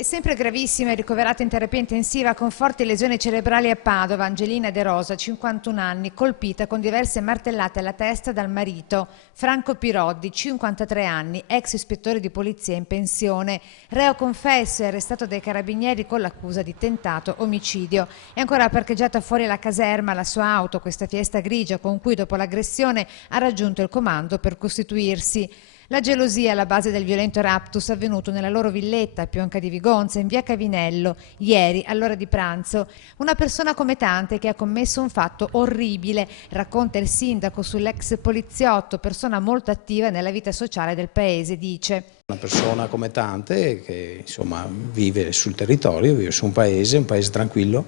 È sempre gravissima e ricoverata in terapia intensiva con forti lesioni cerebrali a Padova, Angelina De Rosa, 51 anni, colpita con diverse martellate alla testa dal marito, Franco Piroddi, 53 anni, ex ispettore di polizia in pensione, reo confesso e arrestato dai carabinieri con l'accusa di tentato omicidio. È ancora parcheggiata fuori la caserma la sua auto, questa Fiesta grigia con cui dopo l'aggressione ha raggiunto il comando per costituirsi. La gelosia alla base del violento raptus avvenuto nella loro villetta a Pionca di Vigonza in via Cavinello ieri all'ora di pranzo. Una persona come tante che ha commesso un fatto orribile, racconta il sindaco sull'ex poliziotto, persona molto attiva nella vita sociale del paese, dice. Una persona come tante che insomma vive sul territorio, vive su un paese tranquillo,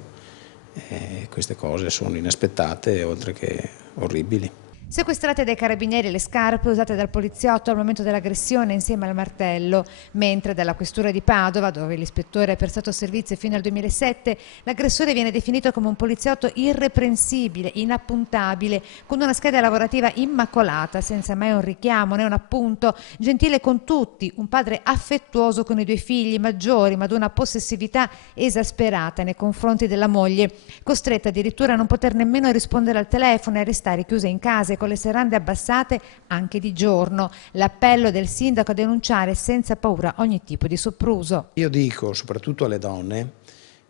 queste cose sono inaspettate oltre che orribili. Sequestrate dai carabinieri le scarpe usate dal poliziotto al momento dell'aggressione insieme al martello, mentre dalla questura di Padova, dove l'ispettore ha prestato servizio fino al 2007, l'aggressore viene definito come un poliziotto irreprensibile, inappuntabile, con una scheda lavorativa immacolata, senza mai un richiamo né un appunto, gentile con tutti, un padre affettuoso con i due figli maggiori, ma ad una possessività esasperata nei confronti della moglie, costretta addirittura a non poter nemmeno rispondere al telefono e a restare chiusa in casa con le serrande abbassate anche di giorno. L'appello del sindaco a denunciare senza paura ogni tipo di sopruso. Io dico soprattutto alle donne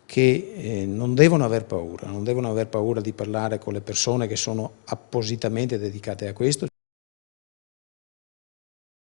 che non devono aver paura di parlare con le persone che sono appositamente dedicate a questo.